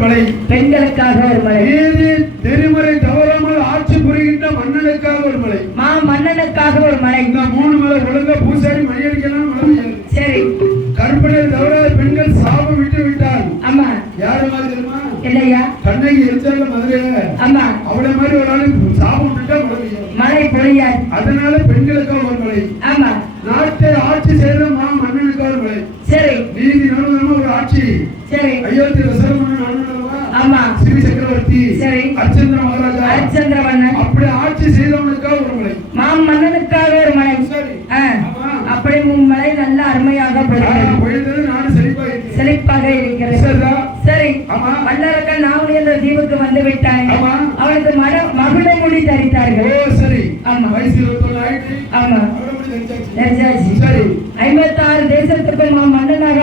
மலை. பெண்களுக்காக ஒரு மலை. நீதி நெறிமுறை தவறாமல் ஆட்சி புரிகின்ற மன்னனுக்காக ஒரு மலை. மா மன்னனுக்காக ஒரு மலை. இந்த மூணு மலை ஒழுங்கா பூசாரி மணியடிக்கலாம் சரி. கற்பனை தவிர பெண்கள் சாபம் விட்டு விட்டார் ஆமா யாரு மாதிரி தெரியுமா? இல்லையா கண்ணகி இருந்தாங்க மதுரையில. ஆமா அவளை மாதிரி ஒரு ஆளு சாபம் விட்டா மழை பொழியாது. அதனால பெண்களுக்காக ஒரு மலை ஆமா நாட்டை ஆட்சி செய்யற மா மன்னனுக்காக ஒரு மலை சரி நீதி நடுவதமா ஒரு ஆட்சி சரி அயோத்தி தசரத மன்னன் அண்ணனல்லவா? ஆமா ஸ்ரீ சக்கரவர்த்தி சரி. அர்ச்சந்திர மகாராஜா ஹரிச்சந்திர மன்னன் அப்படி ஆட்சி செய்தவனுக்காக ஒரு மலை மா மன்னனுக்காக ஒரு மலை சரி ஆ, ஆமா. அப்படி உன் மலை நல்ல அருமையாக நான் பொழிகிறது பொழிந்தது நானும் செழிப்பா இருக்கேன் செழிப்பாக இருக்கிறது சரிதா? சரி ஆமா. வல்லரக்கன் நாவலி என்ற தீவுக்கு வந்து விட்டான் ஆமா. அவனுக்கு மட மகுட முடி ஓ தரித்தார்கள் சரி ஆமா. வயசு இருபத்தொன்னு ஆயிடுச்சு ஆமா அவரை மட்டும் தெரிஞ்சாச்சு. தெரிஞ்சாச்சு சரி ஐம்பத்தாறு தேசத்துக்கும் மா மன்னனாக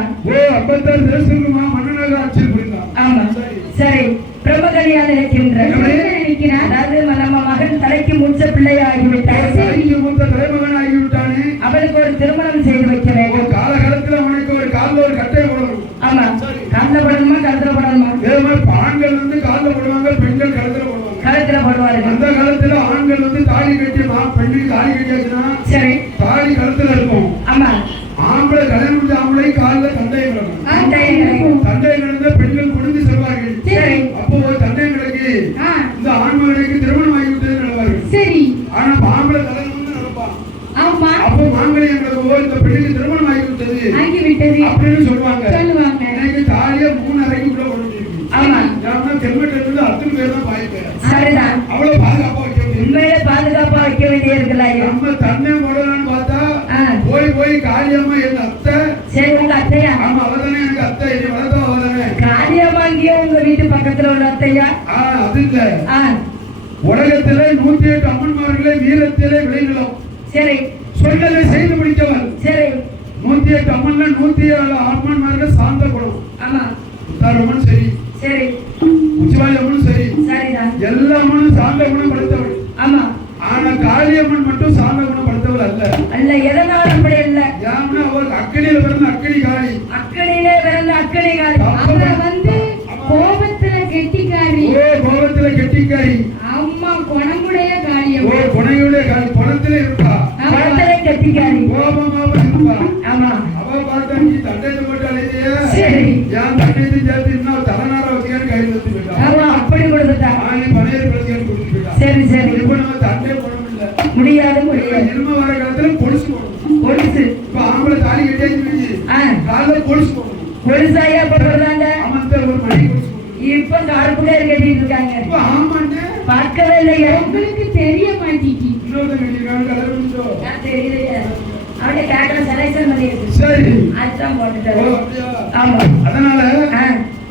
ஆட்சி புரிந்தான் ஓ ஐம்பத்தாறு தேசத்துக்குமா மன்னனாக ஆட்சி புரிந்தான் ஆமா சரி. சரி பிரம்மகலியாக இருக்கின்ற எப்படி? இருக்கிறார் அதாவது நம்ம மகன் தலைக்கு முடிச்ச பிள்ளையாகிவிட்டார் தாய்க்கு மூத்த தலைமகன் ஆகிவிட்டானே அவளுக்கு ஒரு திருமணம் செய்து வைக்க ஒரு வேண்டும் காலகாலத்துல அவனுக்கு ஒரு கால்ல ஒரு கட்டை போடணும் ஆமா சரி. காலில் படணுமா கழுத்துல படணுமா இதே மாதிரி ஆண்கள் வந்து கால்ல போடுவாங்க பெண்கள் கழுத்துல போடுவாங்க கழுத்துல போடுவார்கள் அந்த காலத்துல ஆண்கள் வந்து தாலி கட்டி மா- பெண்ணுக்கு தாலி கட்டியாச்சுன்னா சரி தாலி கழுத்துல இருக்கும் ஆமா ஆம்பளை கல்யாணம் முடிஞ்ச ஆம்பளை கால்ல தண்டையை கிடக்கும் தண்டையை கிடக்கும். தண்டையை கிடந்த பெண்கள் குடிந்து செல்வார்கள் சரி அப்போ ஒரு தண்டையை கிடக்கு ஆ, இந்த ஆண்மகனுக்கு திருமணம் ஆகி விட்டது நடவார்கள் சரி ஆனா ஆம்பளை கல்யாணம் வந்து நடப்பான் ஆமா அப்போ மாங்கல்யம் கிடக்கவோ இந்த பெண்ணுக்கு திருமணம் ஆகி விட்டது ஆகிவிட்டது அப்படின்னு சொல்லுவாங்க சொல்லுவாங்க எனக்கு தாலியா மூணு அறைக்கு உள்ள போட்டு ஆமா ஏன்னா ஹெல்மெட் இருந்து அத்தனை பேர் தான் பாய்ப்பேன் சரிதான் அவ்வளவு பாதுகாப்பா வைக்க முடியும் உண்மையில பாதுகாப்பா வைக்க வேண்டிய இருக்குல்ல தன்னை போடலாம்னு பார்த்தா. போய் போய் காளியம்மா எங்க அத்தை. சரி உங்க அத்தையா? ஆமா அவதானே எனக்கு அத்தை. என்னை வளர்த்தா அவதானே. காரியமாங்கிய உங்க வீட்டு பக்கத்துல உள்ள அத்தையா? ஆ அது இல்ல. உலகத்திலே நூத்தி எட்டு அம்மன்மார்களே வீரத்திலே விளைநிலம். சரி. சொன்னதை செய்து முடித்தவர். சரி. நூத்தி எட்டு அம்மன்ல நூத்தி ஏழு அம்மன்மார்கள் சார்ந்த குணம் ஆமா. உத்தாரம்மன் சரி. சரி. உச்சிவாளி அம்மனும் சரி எல்லா அம்மனும் சார்ந்த குணம் படைத்தவள் ஆமா. ஆனா காளியம்மன் மட்டும் சார்ந்த குணம் படைத்தவள் அல்ல. அல்ல எதனால அப்படி இல்ல ஏன்னா அவள் அக்கடியில பிறந்த அக்கடி காளி. அக்கடியிலே பிறந்த அக்கடி காலி அவ வந்து கோபத்துல கெட்டிக்காரி ஓ கோபத்துல கெட்டிக்காரி அம்மா குணமுடைய ஓ காரியம் குணையுடைய காளி. குணத்துல இருப்பா. படத்திலே கட்டிக்காரி கோபமாவும் இருப்பா. ஆமா. அவ பார்த்தா நீ தண்டையில போட்டு அழைத்தியா சரி. தண்டையத்தை சரி சரி. இப்ப நம்ம தண்டை போடணும் இல்ல முடியாது. முடியாது இரும வர காலத்துல கொலுசு போடணும் இப்ப ஆம்பளை தாலி கட்டியாச்சு காலைல கொலுசு போடணும் கொலுசாயா போடுறாங்க? ஆமத்த ஒரு மணி இப்ப கார்புடர் கட்டிட்டு இருக்காங்க. இப்ப ஆமாண்ணே. பார்க்கவே இல்லையா. உங்களுக்கு தெரிய மாட்டேங்கி இன்னொருத்தன் கட்டிருக்காங்க முடிச்சோ நான் தெரியலையே. அவனை கேட்கற செலக்ஷன் பண்ணிருக்கு சரி. அதுதான் ஓ, போட்டுட்டாரு? ஆமா. அதனால ஆ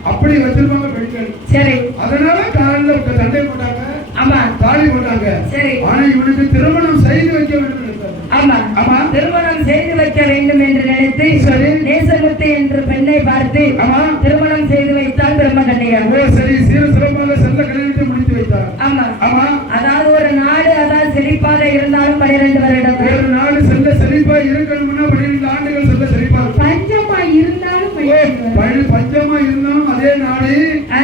அப்படி வச்சிருப்பாங்க பெண்கள் சரி அதனால காலைல தண்டை போட்டாங்க ஆமா தாலி போட்டாங்க சரி ஆனா இவனுக்கு திருமணம் செய்து வைக்க வேண்டும் நினைத்தார். ஆமா ஆமா. திருமணம் செய்து வைக்க வேண்டும் என்று நினைத்து சரி. நேசமுத்து என்ற பெண்ணை பார்த்து ஆமா. திருமணம் செய்து வைத்தால் பிரம்ம கண்டையார் ஓ சரி சீர சிறப்பாக செல்ல கல்யாணத்தை முடித்து வைத்தார் ஆமா ஆமா அதாவது ஒரு நாடு அதாவது செழிப்பாக இருந்தாலும் பனிரெண்டு வருடம் ஒரு நாடு செல்ல செழிப்பா இருக்கணும்னா பன்னிரெண்டு ஆண்டுகள் செல்ல செழிப்பா இருக்கும். பஞ்சமா இருந்தாலும் ஓ, பையன் பனி- பஞ்சமா இருந்தாலும் அதே நாடு ஆ.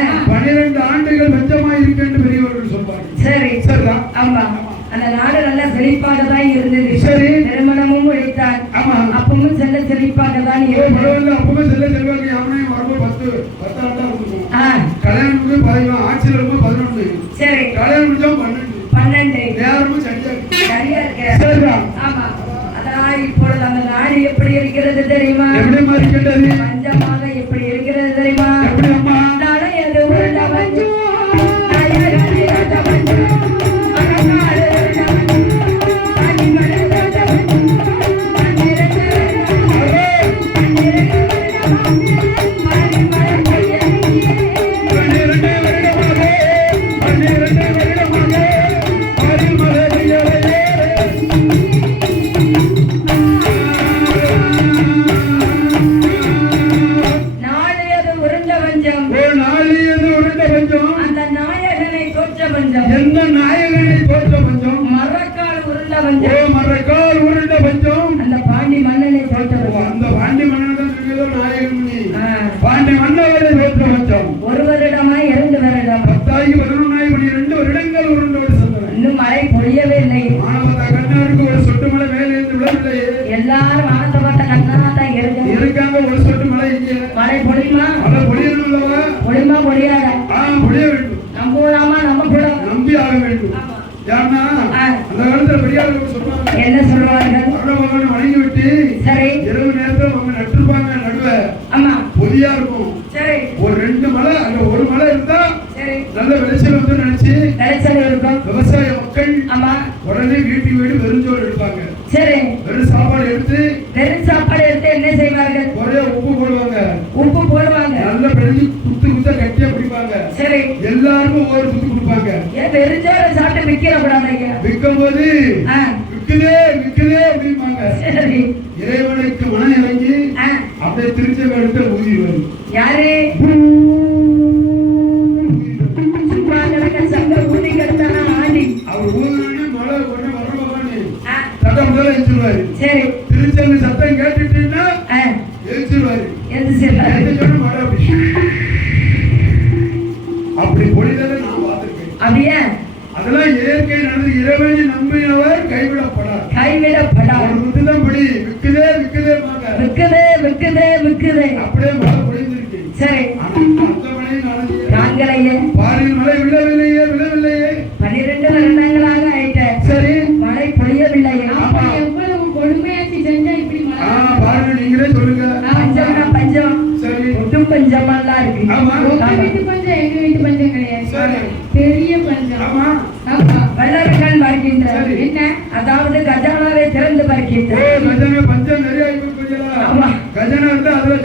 பன்னிரெண்டு ஆண்டுகள் பஞ்சமா இருக்கு என்று பெரியவர்கள் சொல்வார்கள். சரி. சரிதான் ஆமா. அந்த நாடு நல்லா செழிப்பாக தான் இருந்தது. சரி. திருமணமும் முடித்தார் ஆமா. அப்பவும் செல்ல செழிப்பாக தான் இருந்தது. பரவாயில்ல. அப்பவே செல்ல செல்வாங்க யாவனையும் வரும்போது பத்து பத்து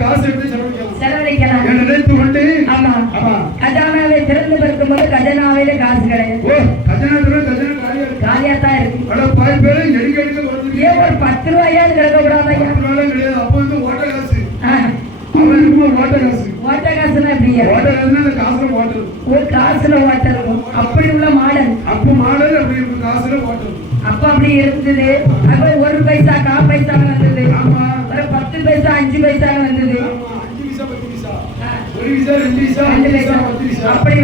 casa, அப்படி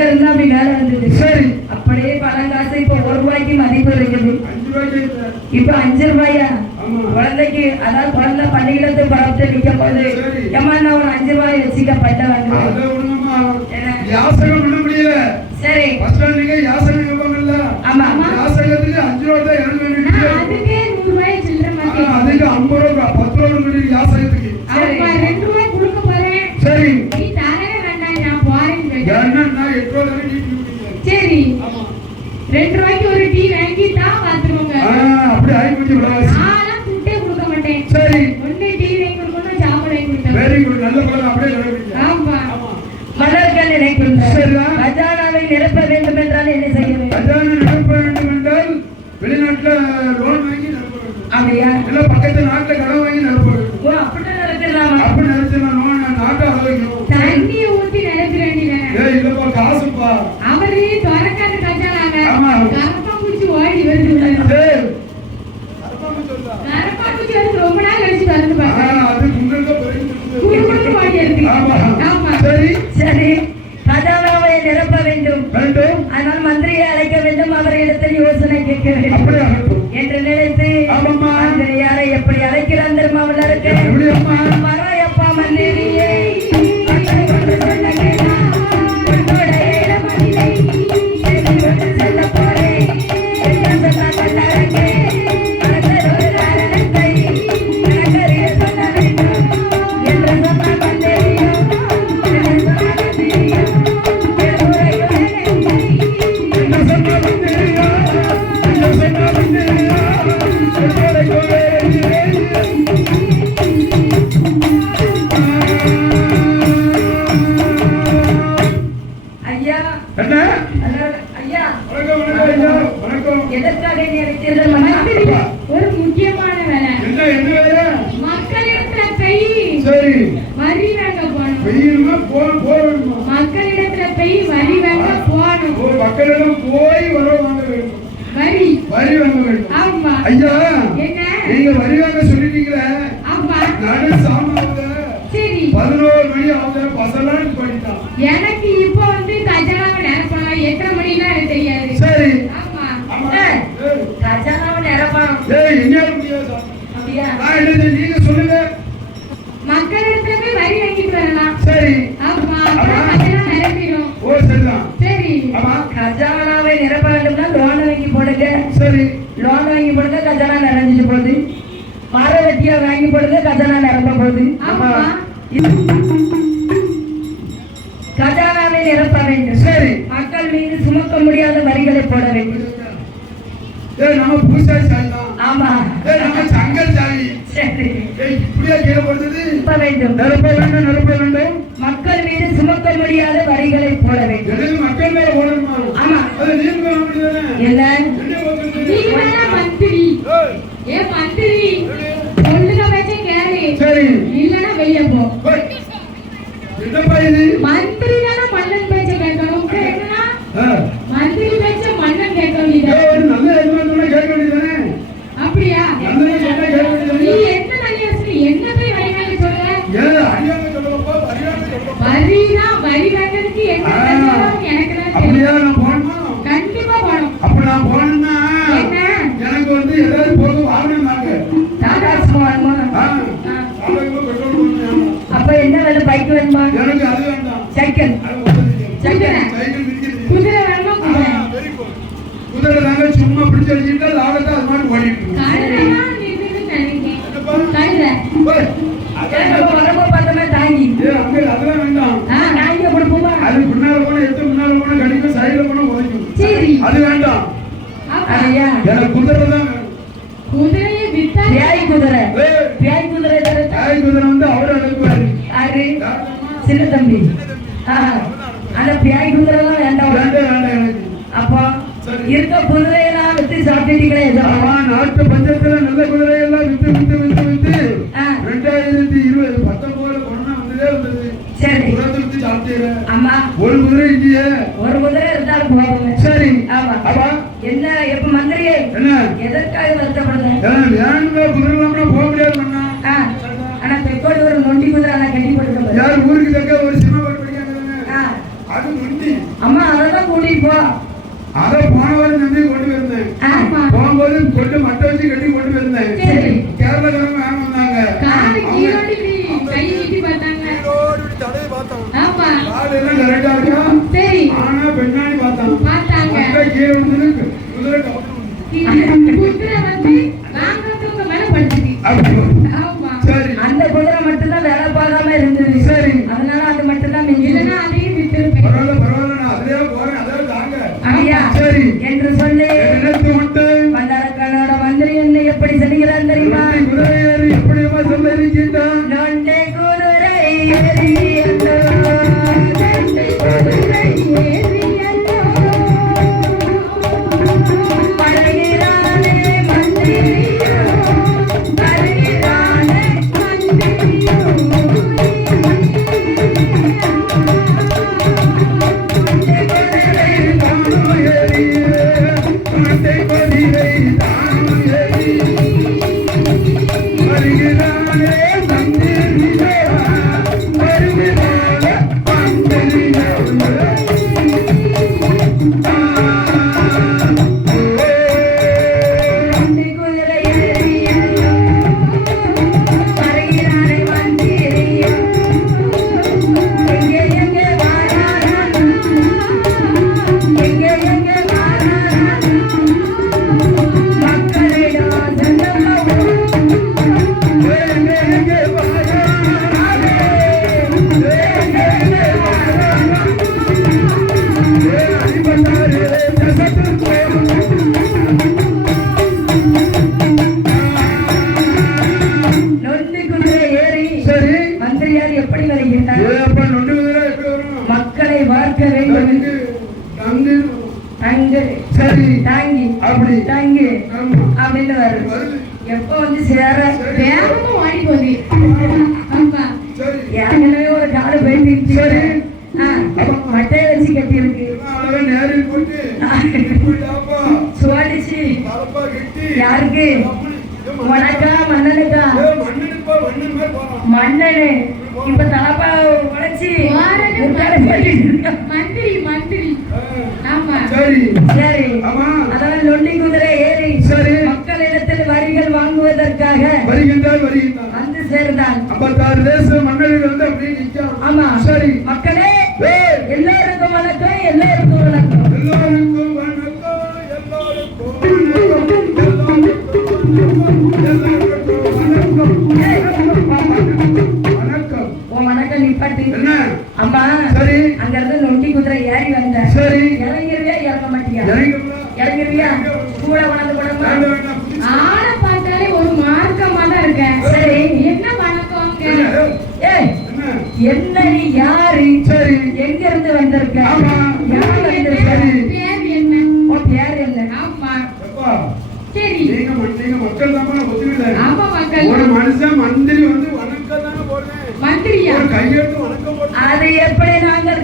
இருந்தா அப்படி மேல வந்தது. அப்படியே பணம் இப்ப ஒரு ரூபாய்க்கு மதிப்பு இருக்குது. இப்ப அஞ்சு ரூபாயா? அதாவது குழந்தை பள்ளியிடத்து பணத்தை போது ஏமா நான் ஒரு அஞ்சு ரூபாய் வச்சுக்க பட்ட வாங்க சரி. யாசகம் ஆமா. யாசகத்துக்கு அஞ்சு ரூபாய் ரெண்டு ரூபாய்க்கு ஒரு டீ வாங்கி தான் பாத்துருவாங்க அப்படி ஆகி கொடுக்க மாட்டேன். சரி. டீ வாங்கி கொடுக்கணும் சாப்பாடு வாங்கி கொடுத்தேன். வெரி குட் நல்ல பழம் அப்படியே ஆமா. மலர்கள் என்ன செய்ய வேண்டும்? லோன் வாங்கி நிரப்ப அப்படியா? இல்ல பக்கத்து நாடு கஜானாவில் நிரப்ப வேண்டும். சரி. மக்கள் மீது சுமக்க முடியாத வரிகளை போட வேண்டும். நம்ம புதுசாக entre வந்தேன்னு இப்ப தலப்பா உழைச்சி மந்திரி. மந்திரி ஆமா. சரி. சரி. அதான் லொண்டி குதிரை ஏறி சரி. மக்கள் இடத்தில் வரிகள் வாங்குவதற்காக வருகின்றார் வருகின்றார் வந்து சேர்ந்தார் ஐம்பத்தாறு தேச மன்னர்கள் வந்து அப்படியே நிற்கிறார் ஆமா. சரி. மக்கள் அது எப்படி நாங்கள்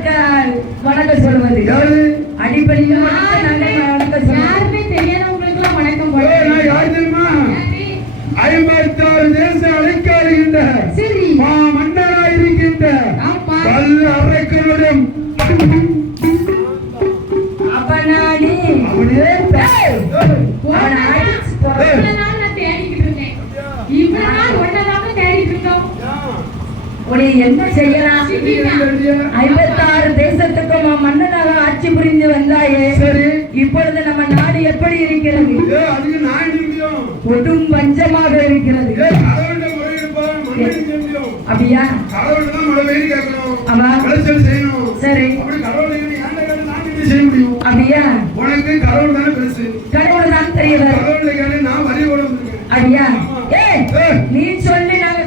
வணக்கம் சொல்வது? அடிப்படையில் தானே பெருசு கடவுள் தான் நான் அறிவோட ஐயா நீ சொல்லி நாங்க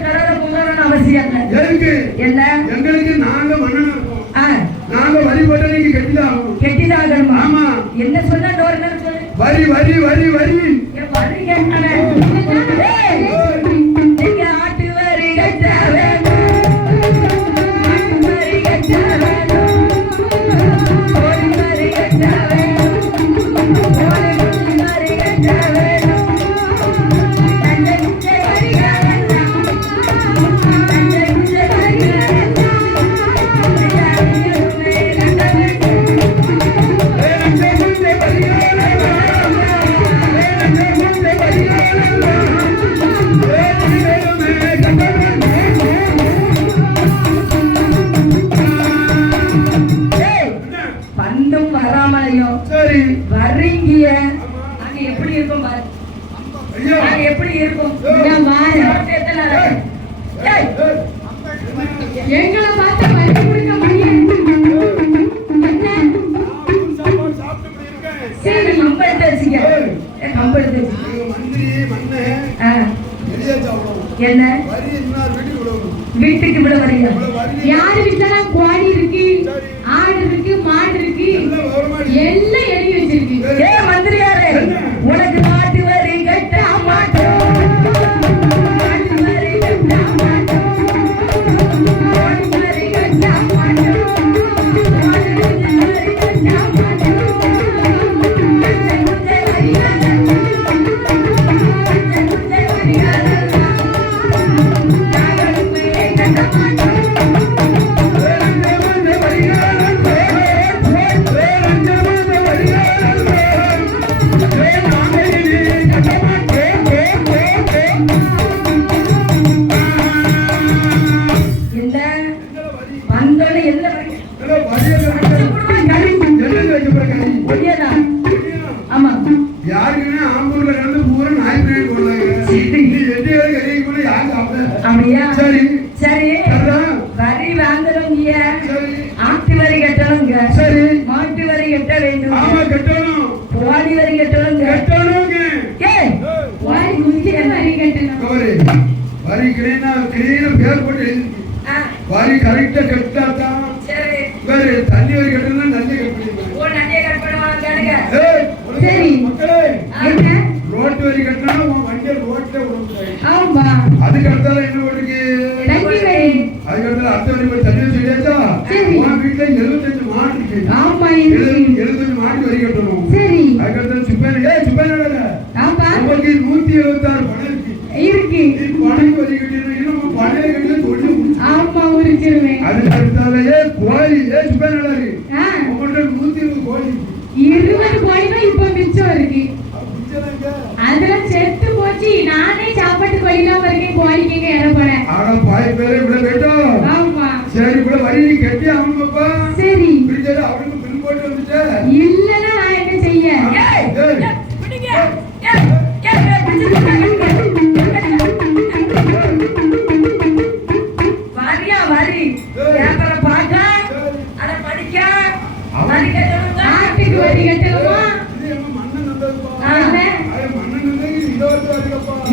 என்ன? எங்களுக்கு நாங்க மன்னனா நாங்க வரி போட்டா நீங்க கெட்டிதான் கெட்டிதான் என்ன சொன்னா டோர் வரி வரி வரி வரி. மாதிரியும் சரி. வர்றீங்க அங்க எப்படி இருக்கும் பாரு. அங்க எப்படி இருக்கும்? எங்களை பார்த்து வச்சு முடியும் சரி நம்ம எடுத்து வச்சுக்க. நம்ம எடுத்து வச்சுக்க. என்ன? வீட்டுக்கு விட வரீங்க யாரு வீட்டுல கோழி இருக்கு? ஆடு இருக்கு மாடு இருக்கு. எல்லாம் எழுதி வச்சிருக்கு ஏ மந்திரியாரே உனக்கு மாட்டு வரி கட்ட மாட்டோம். Thank you. அதுக்கு அடுத்தால என்ன ஒன்றுக்கு அதுக்கு அடுத்தால அடுத்த ஒன்று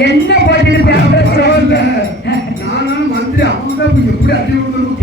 என்ன பதில் நானும் மந்திரி அவங்க எப்படி அடி கொடுக்கணும்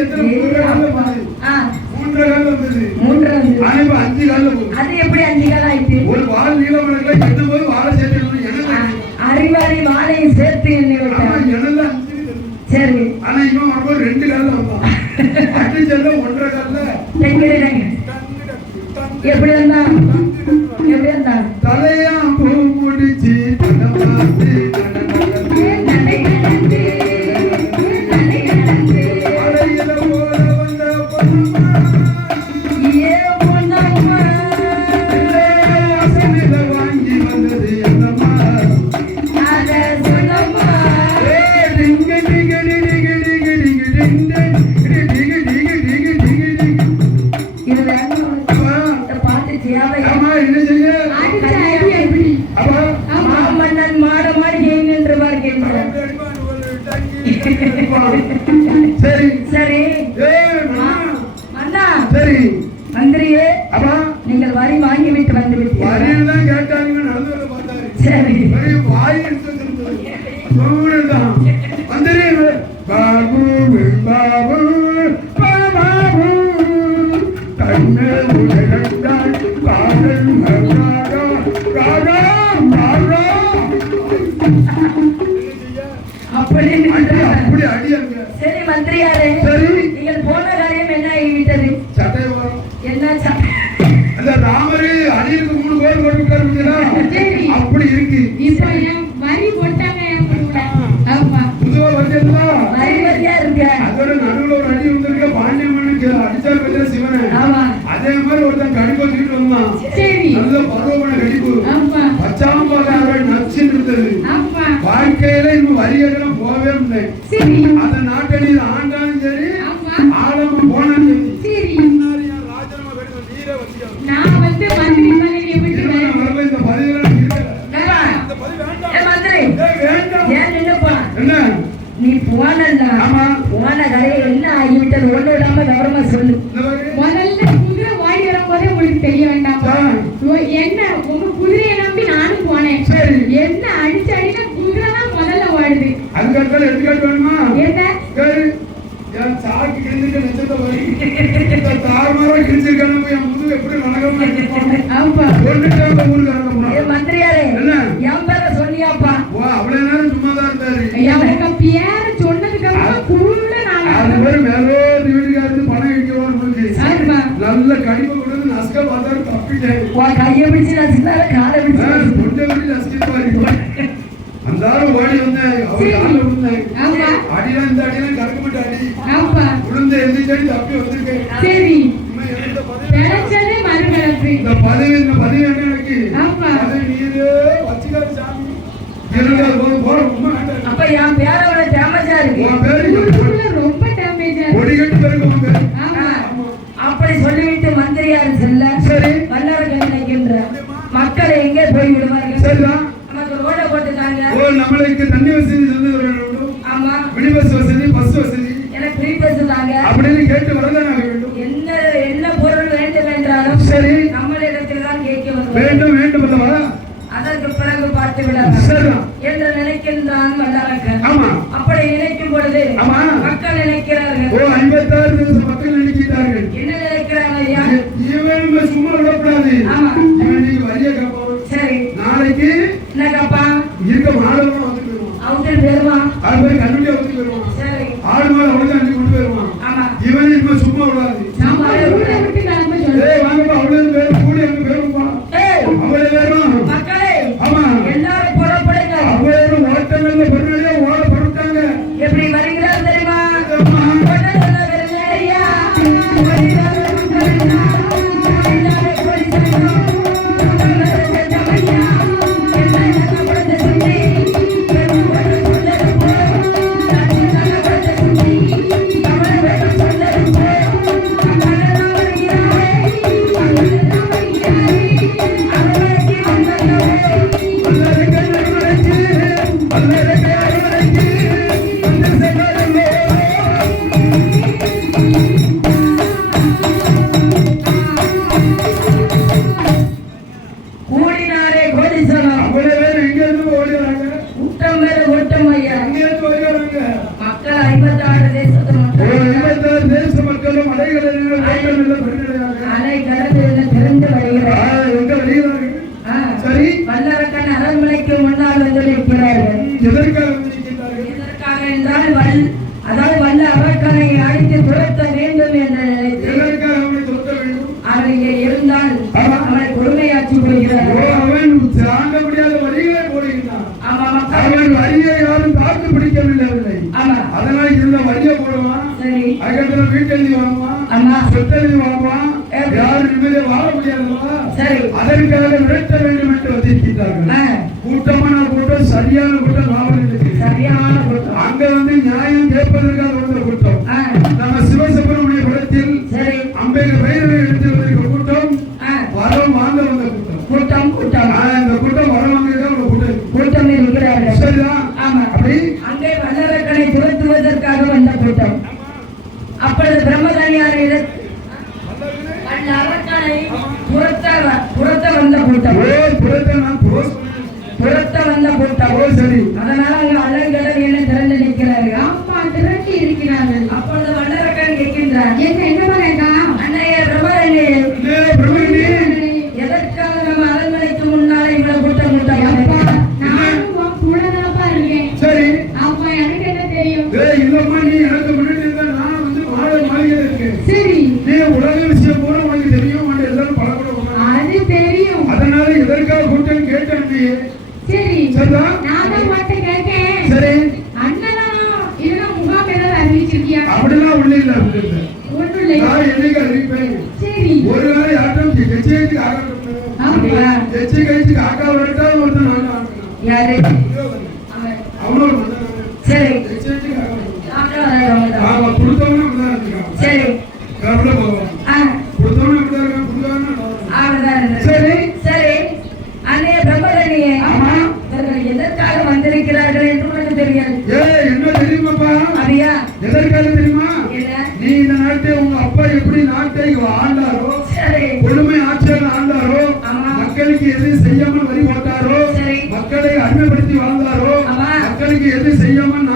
மூன்று கால் வந்தது அது எப்படி அஞ்சு கால் ஆயிடுச்சு ஒரு வால் நீளம் எட்டு சரி சரி அதே மாதிரி ஒருத்தன் வேறொரு வீட்டுக்காரத்து பணம் நல்ல கடிமை பார்த்து விடலாம் என்ற நினைக்கின்றான் வல்லரக்கன் அப்படி நிம்மதியாக வாழ முடியாதுங்களா அதற்காக நிறுத்த வேண்டும் என்று வந்திருக்கிறார்கள் கூட்டமான கூட்டம் சரியான கூட்டம் லாபம் சரியான கூட்டம். அங்க வந்து நியாயம் கேட்பதற்காக சரி உலக விஷயம் கூட আমার